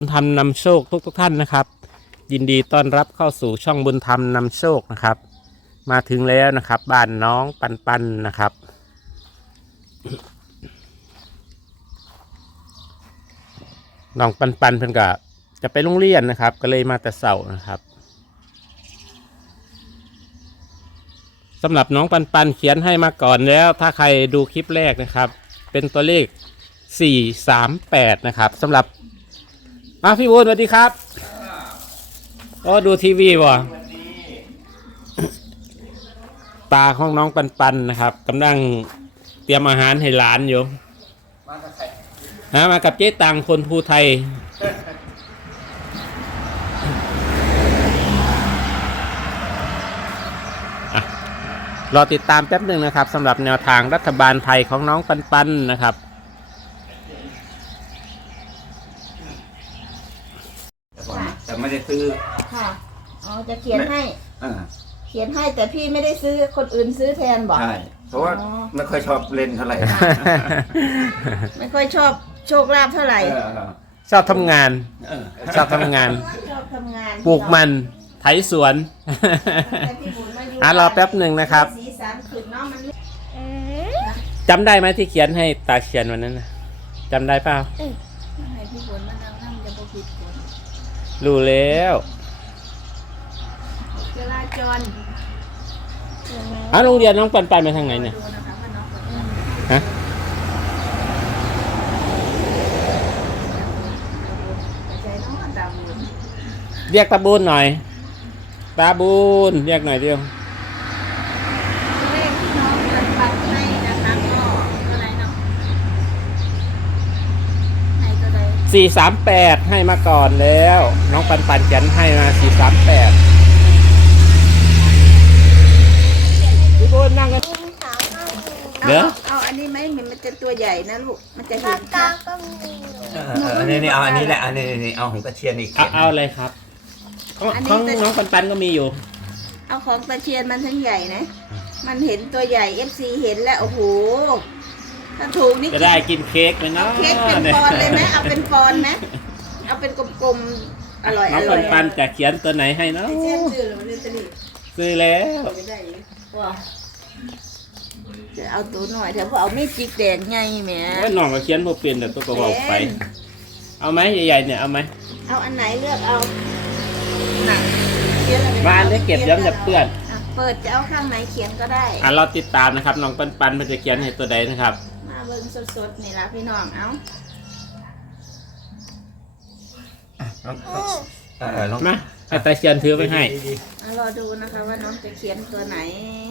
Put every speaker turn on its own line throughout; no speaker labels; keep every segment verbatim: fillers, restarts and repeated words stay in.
ธรรมนำโชคทุกทุกท่านนะครับยินดีต้อนรับเข้าสู่ช่องบุญธรรมนำโชคนะครับมาถึงแล้วนะครับบ้านน้องปันปันนะครับน้องปันปันเพิ่นก็จะไปโรงเรียนนะครับก็เลยมาแต่เช้านะครับสำหรับน้องปันปันเขียนให้มาก่อนแล้วถ้าใครดูคลิปแรกนะครับเป็นตัวเลขสี่สามแปดนะครับสำหรับอ่ะพี่บุญสวัสดีครับโอ้ดูทีวีวะตาของน้องปันปันนะครับกำลังเตรียมอาหารให้หลานอยู่มากับใครนะมากับเจ๊ตังคนภูไทยรอติดตามแป๊บหนึ่งนะครับสำหรับแนวทางรัฐบาลไทยของน้องปันปันนะครับ
แต่ไม่ได้ซื้อ
ค่ะอ๋อจะเขียนให้
อ่า
เขียนให้แต่พี่ไม่ได้ซื้อคนอื่นซื้อแทนบอก
ใช่เพราะว่าไม่ค่อยชอบเล่นเท่าไหร่
ไม่ค่อยชอบโชคลาภเท่าไหร่
ชอบทำงานชอบทำงาน
ชอบทำงาน
ปลูกมันไถสวนอ่ะรอแป๊บหนึ่งนะครับ
สีสันขึ้นเนาะมัน
จำได้ไหมที่เขียนให้ตาเขียนวันนั้นนะจำได้เปล่า
ให้พี่ฝนมานั่งนั่งจะบ่ผิดฝน
รู้แล้ว
จราจร
อ่ะโรงเรียนน้องปันปันไปทางไหนเนี่ยฮะเรียกตาบูนหน่อยตาบูนเรียกหน่อยเดียว
เลขที่น้องปันปันให้นะคะก็เท่าไหร่เนาะให้ตัวใด
สี่สามแปดให้มาก่อนแล้วน้องปันปันเขียนให้มาสี่สามแปดพี่บูนนั่งกันเดี๋ยว
เอาอันนี้ไหมมันจะตัวใหญ่นะลูกมันจะเห็น
กาก็มี
อันนี้นี่เอาอันนี้แหละอันนี้นี่เอาของตะเชียนอีก
เอาเอาเลยครับของน้องปันปันก็มีอยู่
เอาของตะเชียนมันทั้งใหญ่นะมันเห็นตัวใหญ่ เอฟ ซี เห็นแล้วโอ้โหถ้าถูกนี่
จะได้กินเค้กเลยเนาะ
เค้กเป็นปอนเลยไหมเอาเป็นปอนไหมเอาเป็นกลมๆอร่อยอ
ร่อยน้องปันปันจะเขียนตัวไหนให้เนาะซื้อแล้ว
จะเอาตัวหน่อยเถอะเพราะเอาไม่จิกแดงไงแม่
ว่าน้องก็เขียนพวกเปลี่ยนแต่ตัวก็บอกไปเอาไหมใหญ่ๆเนี่ยเอาไหม
เอาอันไหนเลือกเอา
มาอันนี้เก็บย้อมจากเพื่อน
เปิดจะเอาข้างไหนเขียนก็ได้
อ่ะเราติดตามนะครับน้องปันปันมันจะเขียนให้ตัวใดนะครับ
มาเบิ่งสดๆนี่ละพี่น้องเอา
มาให้ตาเชียนถือไปให้
รอดูนะคะว่าน้องจะเขียนตัวไหน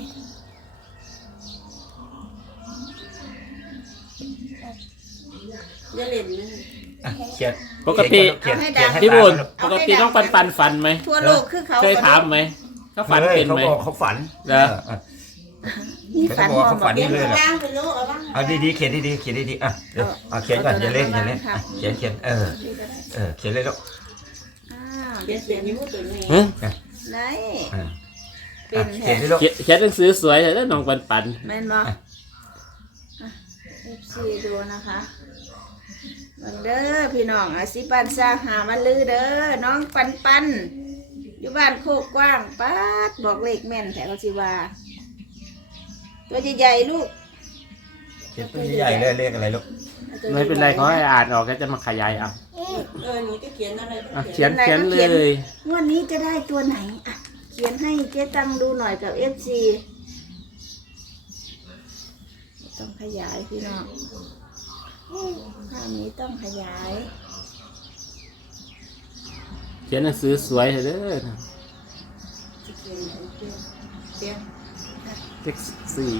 จะเล่นไหม
เขียน
ปกติพี่บุญปกติน้องปันปันฝันไหม
ทั่วโลกคือเขา
เคยถามไหมเขาฝันเป็นไหม
เขาบอกเขาฝัน
เหรอ
นี่ฝัน
เขาฝันนี่เลยนะเอาดีๆเขียนดีๆเขียนดีๆอ่ะเดี๋ยวเอาเขียนก่อนอย่าเล่นอย่าเล่นเขียนเขียนเออเออเขียนเลยลูก
อ้าวเขียนเขียนนิ้วตัวนี้ได้
เป็นเขียนเลยลูก
เขียนหนังสือสวยเลยน้องปันปัน
แม่นบ่เอฟซีดูนะคะบังเด้อพี่น้องอาศิปันซาหามาลือเด้อน้องปันปันอยู่บ้านโคกกว้างป๊าดบอกเลขแม่นแถวสิว่าตัวใหญ่ๆลูก
เขียนตัวใหญ่เลยเลขอะไรลูก
ไม่เป็นไรเขาให้อ่านออกก็จะมาขยายเอา
เออหนูจะเขียนอะไร
เขียนเขียนเลย
วันนี้จะได้ตัวไหนอ่ะเขียนให้เจ๊ตังดูหน่อยกับเอฟซีต้องขยายพี่น้องภาพนี้ต้องขยาย
เขียนหนังสือสวยเลยเด้อเจ็กสี่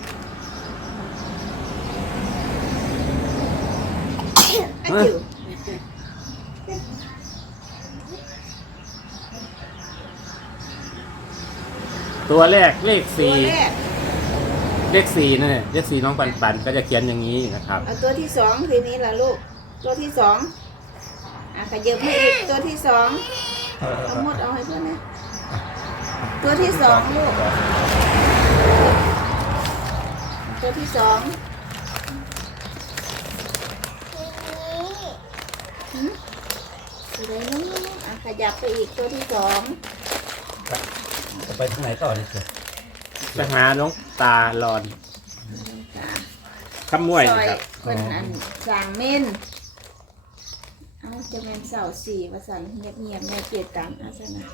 ตัวแรกเลขสี่เลขสี่นั่นเลขสี่น้องปันปันก็จะเขียนอย่างนี้นะครับ
เอาตัวที่สองทีนี้ล่ะลูกตัวที่สองอ่ะขยับให้อีกตัวที่สองเอาหมดเอาให้เพื่อนนะตัวที่สองลูกตัวที่สองตัวใดนู้นอ่ะขยับไปอีกตัวที่สอง
จะไปทางไหนต่อเนี่ยเสือ
ไปหาน้องตาหลอน
ค่ะ
ขมวย
ซอย
ครับ
เป็นอันสร้างเม่นเอาจะเป็นเสาสี่ประสันเงียบเงียบๆแม่เกียรตังอาสนะ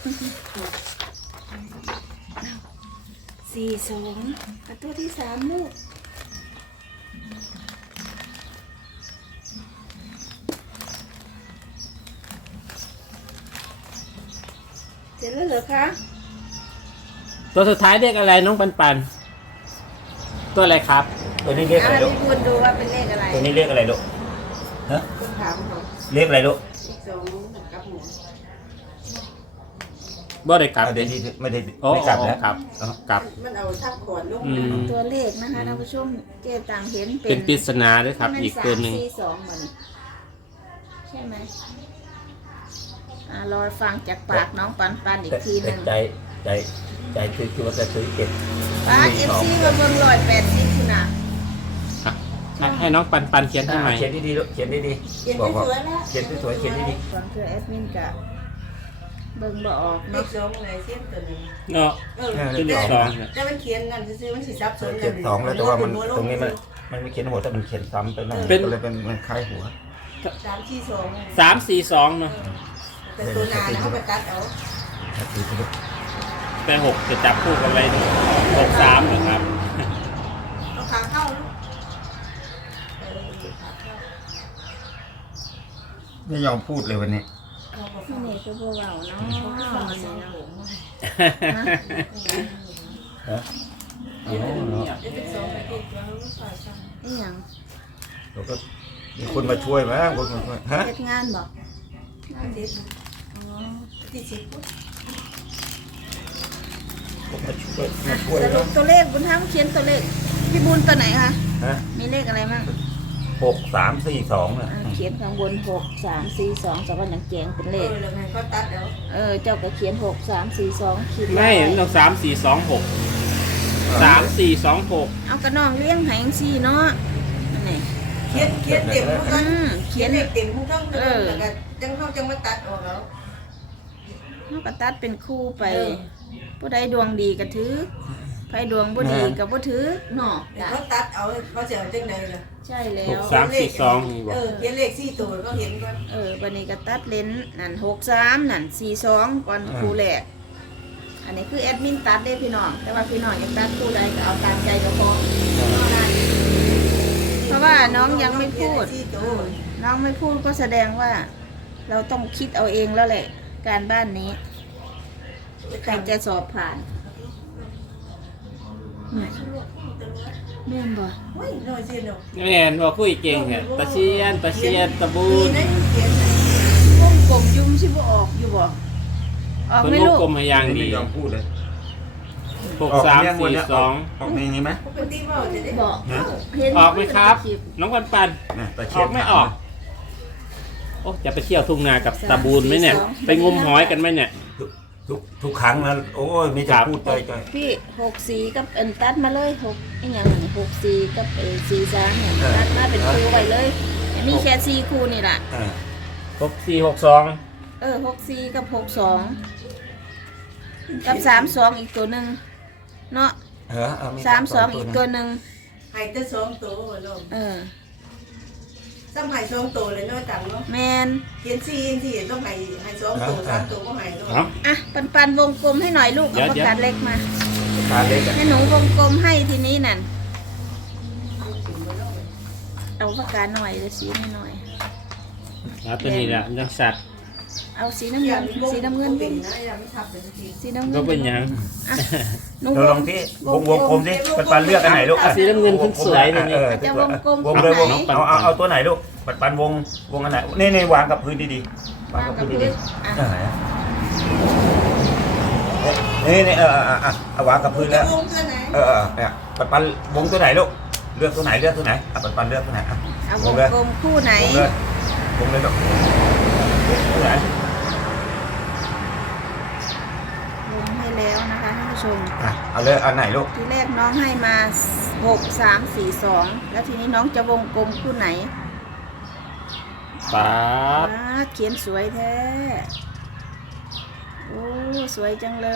สี่สองกับตัวที่สามลูกเสร็จแล้วเหรอคะ
ตัวสุดท้ายเรียกอะไรน้องปันปันตัวอะไรครับ
ตัวนี้เรียก
อ่ะ
อะไรลูก
พี่บุญดูว่าเป็นเลขอะไร
ตัวนี้เรียกอะไรลูกฮะ
คุณถามเขา
เรียกอะไรลูก
อีกสองกับหมู
บ่ได้กลับ
เอาเดี๋ยวนี้ไม่ได้
โอ้
ไม่กลับแล้ว
ครับ
อ๋อ
กลับ
มันเอาทับขอนลูก
อืม
ตัวเลขนะคะท่านผู้ชมเกียรตังเห็นเป็
เป็น นปริศนาด้วยครับ
มัน
อีกตัวหนึ่ง
สามสี่สองเหมือนใช่ไหมอ่ารอฟังจากปากน้องปันปันอีก
แต่
ทีห
แต่
นึ่ง
ใจใจใจคือคือว่าจะซื้อเก็บ
ป้าเอฟซีมาเบิ่งร้อยแปดสิบคุณน่ะ
อ่ะให้ให้น้องปันปันเขียนให้ใหม่
เขียนดีๆลูกเขียนดี
เขียน
ๆบอกว่า
สวยๆแล้ว
เขียนสวยๆเขียนดี
ฟังคือแอดมินกะเบิ่งบ่ออก
เล
เนาะ
ขสองไหนเส้นตัวหนึง
เนาะ
เออ
ขึ้นเลขสองเนี่ย
แต่มันเขียนนั่นซื้อๆมันสิซับซ้อน
ๆเขียนสองแล้วแต่ว่ามันตรงนี้มันมันไม่เขียนหัวแต่มันเขียนซ้ำไปหน่อยก็เลยเป็นมันคล้ายหัว
สามที่สอง
สามสี่สองเนาะ
แต่ตัวหนาแล้วเขาไปตัดเอา
ดูสิลูก
แต่หกจะจับคู่กันไว้หกสามนะครับ
เอาขาเข้าลูกเออขาเข้า
ไม่ยอมพูดเลยวันนี้
เอาไป
นี่นี่คือบ่เว้าเนาะ
ฟั
มัน
ง
นี่
เนาะ
เนาะ
ฮะเดี๋ยวเนาะ
เลขสองไปเก็บแล้วลูกฝ่ายสั่ง
อีหยัง
เราก็มีคนมาช่วยไหมคนมาช่วยฮะ
เฮ็ดงานบ่
งานเด็ด
อ๋อ
ที่สิบปุ๊บ
คนมาช่วยมา
อ่ะ
ช่วย
สรุ
เนาะ
ปตัวเลขบุญธรรมเขียนตัวเลขพี่บุญตัวไหนคะ
ฮะ
มีเลขอะไรบ้าง
หกสามสี่สองน่ะ
อ่าเขียนข้างบนหกสามสี่สองสองวันหนังแจงเป็น
เอ
เลข
อแล้วไงเขาตัดเอา
เออเจ้าก็เขียนหกสามสี่สองขีด
ไม่
ว้
มันต้องสามสี่สองหกสามสี่สองหก
เอากระนองเลี้ยงใหายสี่เนาะอันนี้
เขียนเขียนเต็มทุก
อื
อัน
ม
เขี
เขี
ย
ย
น
น
เลขเต็มทุกทั้ง
เออ
แล้วก็จังเขาจังมาตัดออกแล้ว
เขาก็ตัดเป็นคู่ไป
เออ
ผู้ใดดวงดีก็ถือไผดวงบ่ดีก็บ่ถือเนาะ
เดี๋ยว
จ้ะ
เขาตัดเอาเขาจะเอาจังไหนล่ะ
ใช่แล้
หก
ว
สามสี่สองบอก
เออเขียนเลขสี่ตัวก็เห็นก่อน
เออวันนี้ก็ตัดเลนนั่นหกสามนั่นสี่สองก่อนคู่แรกอันนี้คือแอดมินตัดได้พี่น้องแต่ว่าพี่น้องอยากตัดคู่ใดก็เอาตามใจก็พอเพราะว่าน้องยังไม่พูด
สี่ตัว
น้องไม่พูดก็แสดงว่า เราต้องคิดเอาเองแล้วแหละ การบ้านนี้ใครจะสอบผ่านแม่นบ่
โอ้ยน้อยสิเนาะ
แม่นว่าคุยเก่งเนี่ยตะเชียนตะเชียนตะบู
มี
น
นะเขียนนะ
วงกลมยุ่มสิบ่ออกอยู่บ่ออก
คน
ไหม่
ลูก
ลูก
กลมให้อยางดี
ไม่ยอมพูดเลย
หกสามสี่สอง
ออกในนี้ไหม
ปกติว่าจะได้
บอก
ฮะ
เห็น
ออกไหมครับ น้องปันปัน
น่ะตะ
อ
เคีย
อน กไม่ออก โอ้จะไปเที่ยวทุ่งนากับตะบูนไหมเนี่ย ไปงมหอยกันไหมเนี่ย
ทุกทุกทุกครั้งนะโอ้ยมีแต่พูดใจใจ
พี่หกสีกับเอ็นตัดมาเลยหกไอ้หยังนี่หกสีกับเอ็นสีสามเนี่ยตัดมาเป็นคู่ไว้เลยมีแค่สี่คู่นี่ล่ะ
อ่า
หกสี่หกสอง
เออหกสี่กับหกสองกับสามสองอีกตัวหนึ่งเนาะ
เออเอา
สามสองอีกตัวหนึ่ง
ให้แต่สองตัวลูก
เออ
ต้องให้สองตัวเลยเนาะตังเนาะ
แมน
เขียนสี่สี่ต้องให้ให้สองตัวสามตัวก็ให้เนาะ
เนาะ
อ่ะปันปันวงกลมให้หน่อยลูก
เดี๋
เอา
ยว
ปากกาเล็กมา
ตาเล็กอะ
ให้หนูวงกลมให้ทีนี้นั่นเอาปากกาหน่อยจะสีหน่อย
แล้วตัวนี้แหละยังสัตว์
เอาสีน้ำเงินสีน้ำเงิน
เป็
เป็น น
นะอย่าไม่ทับเป็นที
สีน้ำเงิน
ก็เป็นหยัง
อ่ะหนู
เราลองที่วงวงกลมสิปัดปันเลือกอันไหนลูก
สีน้ำเงินขึ้นสวยเลยนี่
เออ
จะวงกลม
วงเลยวง
ไหน
เอาเอาเอาตัวไหนลูกปัดปันวงวงอันไหนนี่นี่วางกับพื้นดีๆวาง
วาง
กับ
กับ
พื้น
พื้
ดี
นอ่ะ
ๆอ่านี่นี่เออเออเออเอาวางกับพื้นแล้ว
วงตัวไหน
เออเออเนี่ยปัดปันวงตัวไหนลูกเลือกตัวไหนเลือกตัวไหนอ่ะปัดปันเลือกตัวไหนอ่ะ
เอาว
ว
ง
งเลย
กลมคู่ไหน
วงเลยวงเลยลูกตัวไหน
วงให้แล้วนะคะท่านผู้ชม
อ่ะเอาเลยอันไหนลูก
ทีแรกน้องให้มาหกสามสี่สองแล้วทีนี้น้องจะวงกลมคู่ไหน
ป๊าบ
ป๊าดเขียนสวยแท้โอ้สวยจังเลย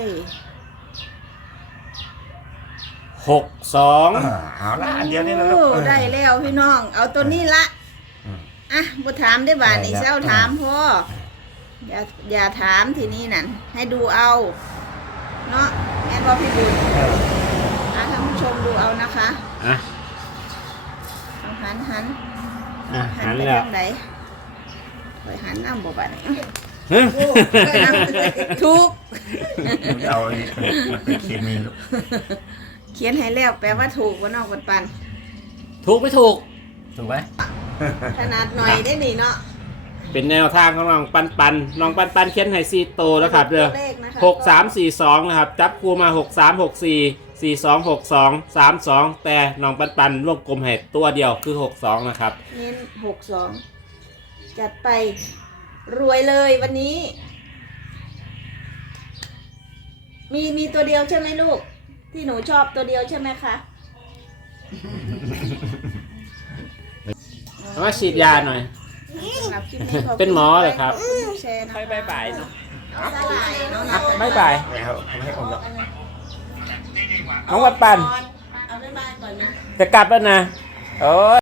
หกสอง
อ่าเอาละอันเดียวนี่นะลู
โอ้
ก
ได้แล้วพี่น้อง เอาตัวนี้ละ
อืม
อ่ะบ่ถามได้บ่านี่
ได้แล้ว
เจ้าถามพ่ออย่าอย่าถามทีนี้นั่นให้ดูเอาเนาะแม่นบ่พี่บุญ
เออ
อ่ะท่านผู้ชมดูเอานะคะ
อ่ะ
เอาหันหัน
อ่ะ
หั
หัน
ไป
แล้ว
ทางไหนไปหันน้ำบ่บัดนี้
ฮะ
ถูก
เอาไอ้มันเป็นเคมีลูก
เขียนให้แล้วแปลว่าถูกว่าน้องปันปัน
ถูกไม่ถูก
ถูกไหม
ขนาดหน่อยได้นี่เนาะ
เป็นแนวทางของน้องปันปันน้องปันปันเขียนให้สี่โตวนะครับเด้อ
ตัวเลขนะคะ
หกสามสี่สองนะครับ จับคู่มาหกสามหกสี่สี่สองหกสองสามสองแต่น้องปันปันรวบกลมให้ตัวเดียวคือหกสองนะครับ
เน้นหกสองจัดไปรวยเลยวันนี้ มีมีตัวเดียวใช่ไหมลูก ที่หนูชอบตัวเดียวใช่ไหมคะ
เอามาฉีดยาหน่อย
สำหรับคลิปนี้ขอบคุณ
เป็นหมอเหรอครับ
ขอบคุณที่แชร์นะคะ
บายบายเนาะ
สลายเนาะ
อ่ะบายบาย
ไม่เอาไม่ให้อมแล้ว
น้องปันปัน
เอาบ๊ายบายก่อนนะ
จะกลับแล้วนะโอ้ย